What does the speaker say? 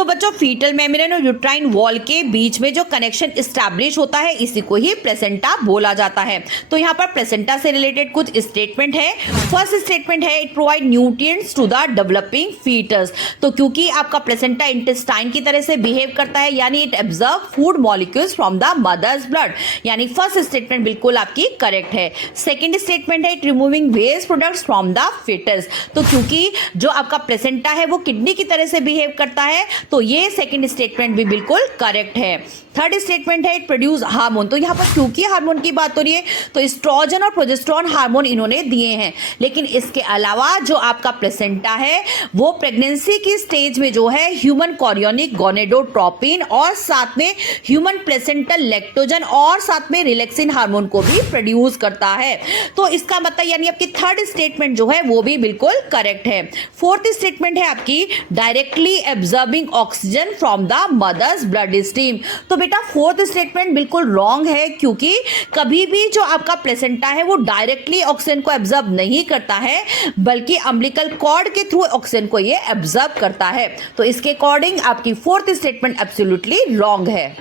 सो बच्चों fetal membrane और uterine wall के बीच में जो कनेक्शन इस्टेब्लिश होता है इसी को ही प्लेसेंटा बोला जाता है। तो यहाँ पर प्लेसेंटा से रिलेटेड कुछ स्टेटमेंट है। फर्स्ट स्टेटमेंट है it provide nutrients to the developing foetus. तो क्योंकि आपका प्लेसेंटा इंटेस्टाइन की तरह से बिहेव करता है यानी it absorb food molecules from the mother's blood, यानी फर्स्ट स्टेटमेंट बिल्कुल आपकी करेक्ट है। सेकेंड स्टेटमेंट है it removing waste products from the foetus. तो क्योंकि जो आपका प्लेसेंटा है वो किडनी की तरह से बिहेव करता है तो ये सेकंड स्टेटमेंट भी बिल्कुल करेक्ट है। थर्ड स्टेटमेंट है इट प्रोड्यूस हार्मोन। तो यहाँ पर क्योंकि हार्मोन की बात हो रही है तो एस्ट्रोजन और प्रोजेस्टेरोन हार्मोन इन्होंने दिए हैं, लेकिन इसके अलावा जो आपका प्लेसेंटा है वो प्रेगनेंसी की स्टेज में जो है ह्यूमन कोरियोनिक गोनेडोट्रोपिन और साथ में ह्यूमन प्लेसेंटल लैक्टोजन और साथ में रिलैक्सिन हार्मोन को भी प्रोड्यूस करता है। तो इसका मतलब यानी आपकी थर्ड स्टेटमेंट जो है वो भी बिल्कुल करेक्ट है। फोर्थ स्टेटमेंट है आपकी directly absorbing oxygen from the mother's blood stream. तो बेटा फोर्थ स्टेटमेंट बिल्कुल रॉन्ग है क्योंकि कभी भी जो आपका प्लेसेंटा है वो डायरेक्टली ऑक्सीजन को एब्जॉर्ब नहीं करता है बल्कि अम्बिलिकल कॉर्ड के थ्रू ऑक्सीजन को ये एब्जॉर्ब करता है। तो इसके अकॉर्डिंग आपकी फोर्थ स्टेटमेंट एब्सोल्युटली रॉन्ग है।